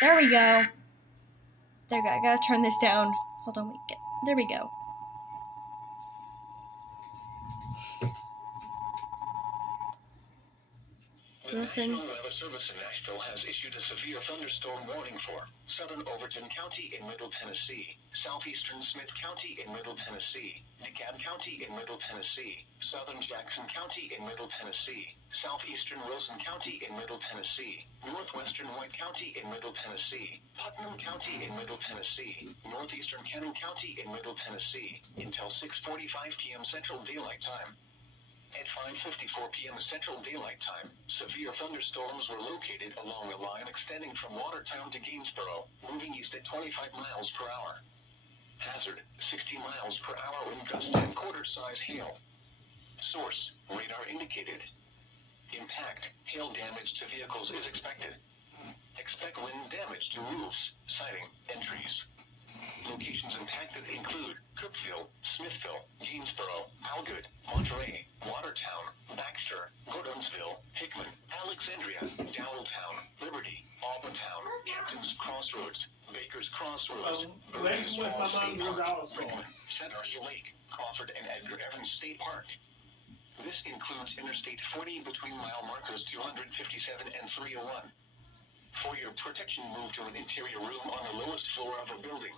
There we go. There we go. I gotta turn this down. Hold on. There we go. The National Weather Service in Nashville has issued a severe thunderstorm warning for southern Overton County in Middle Tennessee, southeastern Smith County in Middle Tennessee, DeKalb County in Middle Tennessee, southern Jackson County in Middle Tennessee, southeastern Rosen County in Middle Tennessee, northwestern White County in Middle Tennessee, Putnam County in Middle Tennessee, northeastern Cannon County in Middle Tennessee, until 6:45 p.m. Central Daylight Time. At 5:54 p.m. Central Daylight Time, severe thunderstorms were located along a line extending from Watertown to Gainsboro, moving east at 25 miles per hour. Hazard, 60 miles per hour wind gusts and quarter-size hail. Source, radar indicated. Impact, hail damage to vehicles is expected. Expect wind damage to roofs, siding, and trees. Locations impacted include Cookeville, Smithville, Gainsboro, Algood, Monterey, Watertown, Baxter, Gordonsville, Hickman, Alexandria, Dowelltown, Liberty, Allentown, Hampton's Crossroads, Baker's Crossroads, Burgess Falls State Park, Rickman, Center Hill Lake, Crawford and Edgar Evans State Park. This includes Interstate 40 between mile markers 257 and 301. For your protection, move to an interior room on the lowest floor of a building.